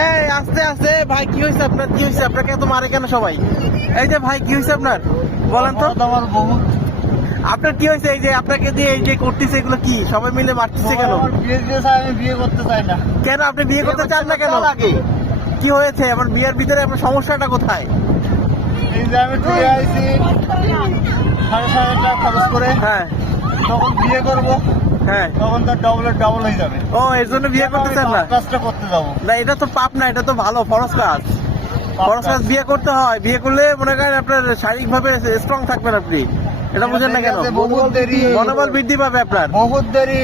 এই আস্তে আস্তে ভাই, কি হয়েছে আপনার? কি হয়েছে আপনাকে এত মারে কেন সবাই? এই যে ভাই, কি হয়েছে আপনার বলেন তো? আমার বহুত আপনার কি হয়েছে? এই যে আপনাকে দিয়ে এই যে করতেছে, এগুলো কি সবাই মিলে মারতেছে কেন? আমার বিয়ে দিয়েছে, আমি বিয়ে করতে চাই না। কেন আপনি বিয়ে করতে চান না কেন? কি হয়েছে? আমার বিয়ের ভিতরে আপনার সমস্যাটা কোথায়? এই যে আমি টুরে আইছি 7,500 টাকা খরচ করে, হ্যাঁ তখন বিয়ে করব, হ্যাঁ। তখন তার ডবল হয়ে যাবে। ও, এর জন্য বিয়ে করতে চান না? কাজটা করতে যাবো না, এটা তো পাপ না, এটা তো ভালো, ফরজ কাজ। ফরজ কাজ বিয়ে করতে হয়। বিয়ে করলে মনে করেন আপনার শারীরিক ভাবে স্ট্রং থাকবেন আপনি। এটা বুঝেন না কেন? বহুত দেরি, মনোবল বৃদ্ধি পাবে আপনার। বহুত দেরি।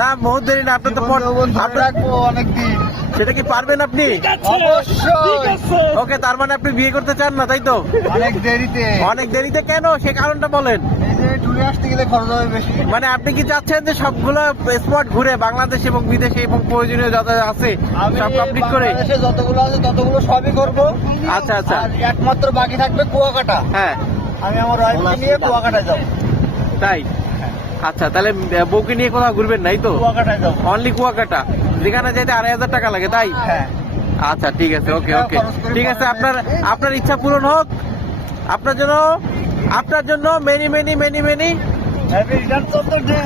না, বহুত দেরি না, আপনার তো ধরে রাখবো অনেকদিন। সেটা কি পারবেন আপনি? অবশ্যই। ওকে, তার মানে আপনি বিয়ে করতে চান না, তাই তো? অনেক দেরিতে। অনেক দেরিতে কেন? সে কারণটা বলেন। এই যে টুরে আসতে গেলে খরচ হবে বেশি। মানে আপনি কি চাচ্ছেন যে সবগুলো স্পট ঘুরে বাংলাদেশ এবং বিদেশে এবং প্রয়োজনীয় যত আছে সব কমপ্লিট করে? বাংলাদেশে যতগুলো আছে ততগুলো সবই করবো। আচ্ছা আচ্ছা। আর একমাত্র বাকি থাকবে কুয়াকাটা। হ্যাঁ, আমি আমার ওয়াইফকে নিয়ে কুয়াকাটায় যাবো। তাই? আচ্ছা, তাহলে বউকে নিয়ে কোথাও ঘুরবেন নাই তো? কুয়াকাটায় যাবো। অনলি কুয়াকাটা, যেখানে যেতে 2,500 টাকা লাগে, তাই? হ্যাঁ। আচ্ছা, ঠিক আছে, ওকে ওকে, খরচ করে ঠিক আছে। আপনার ইচ্ছা পূরণ হোক। আপনার জন্য many many many many happy return of the day.